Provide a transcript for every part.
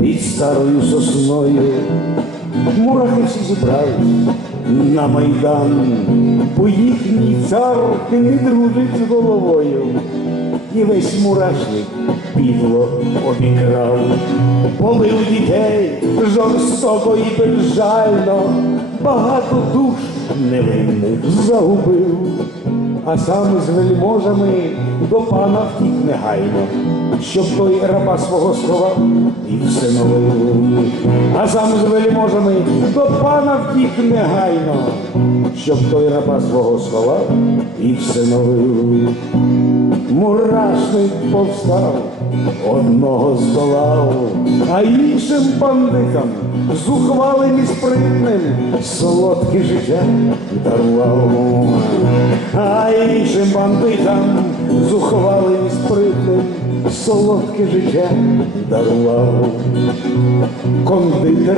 під старою сосною. Мурахи всі зібрались на майдан, бо їхній цар не дружить з головою. І весь мурашник підло обікрав, полив дітей жорстоко і безжально, багато душ невинних загубив, а сам з вельможами до пана втік негайно, щоб той раба свого сховав. І все всиновив, а сам з вельможами до пана втік негайно, щоб той раба свого сховав. І все всиновив. Мурашник повстав, одного здолав, а іншим бандитам зухвалим і спритним солодке життя дарував, а іншим бандитам зухвалим і спритним солодке життя дарував. Кондитер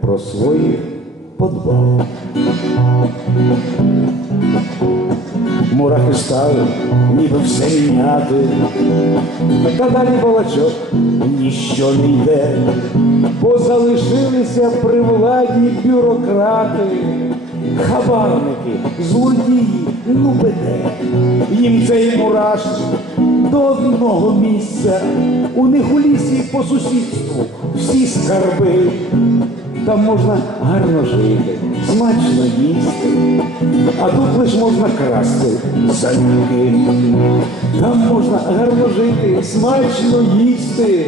про своїх подбав. Мурахи стали, ніби все міняти, та далі балачок ніщо не йде, бо залишилися при владі бюрократи, хабарники, злодії, ну беде. Їм цей мураш до одного місця, у них у лісі по сусідству всі скарби. Там можна гарно жити, смачно їсти, а тут лиш можна красти залюбки. Там можна гарно жити, смачно їсти,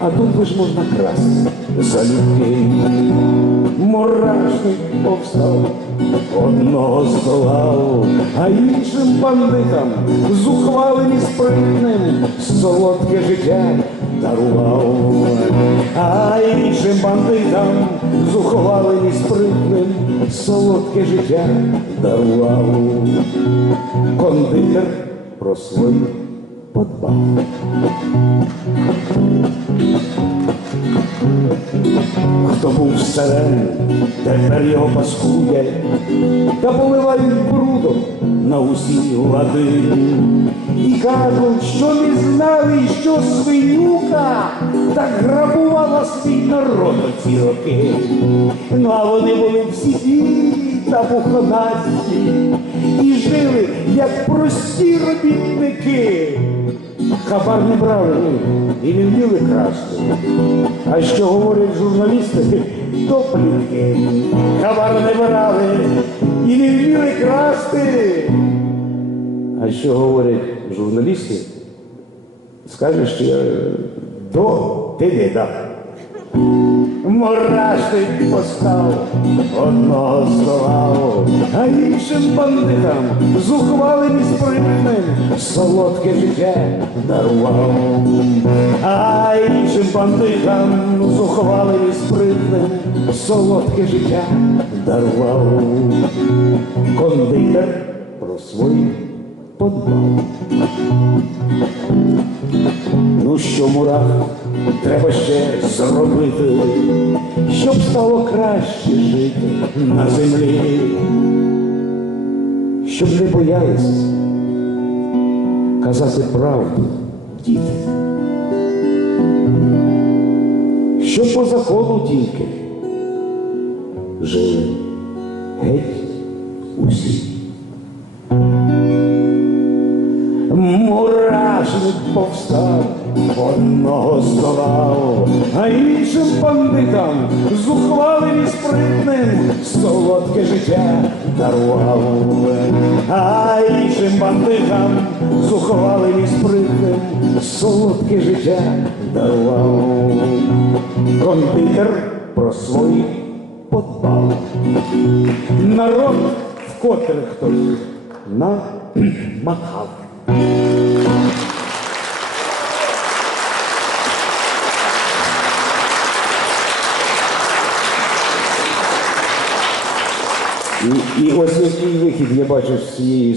а тут лиш можна красти залюбки. Мурашник повстав, одного здолав, а іншим бандитам зухвалим і спритним солодке життя дарував, а іншим бандитам зухвалим і спритним солодке життя дарував. Кондитер про своїх подбав. Хто був старим, тепер його паскудять, та поливають брудом на усі лади. І кажуть, що не знали, що свинюка так грабувала свій народ оці роки. Ну а вони були всі білі та пухонасті і жили, як прості робітники. Хабар не брали і не вміли красти. А що говорять журналісти, то плітки. Хабар не брали і не вміли красти. А що говорять журналісти? Скажеш, що я до ти не дав. Мурашник постав, одного здолав, а іншим бандитам зухвалим і спритним солодке життя дарував, а іншим бандитам зухвалим і спритним солодке життя дарував. Кондитер про своїх подбав. Ну що, мурах, треба ще зробити, щоб стало краще жити на землі, щоб не боялись казати правду, діти, щоб по закону тільки жили геть усі. Мурашник повстав, одного здолав, а іншим бандитам зухвалим і спритним солодке життя дарував, а іншим бандитам зухвалим і спритним солодке життя дарував. Кондитер про своїх подбав. Народ вкотре хтось намахав. І, і ось який вихід я бачу з цієї.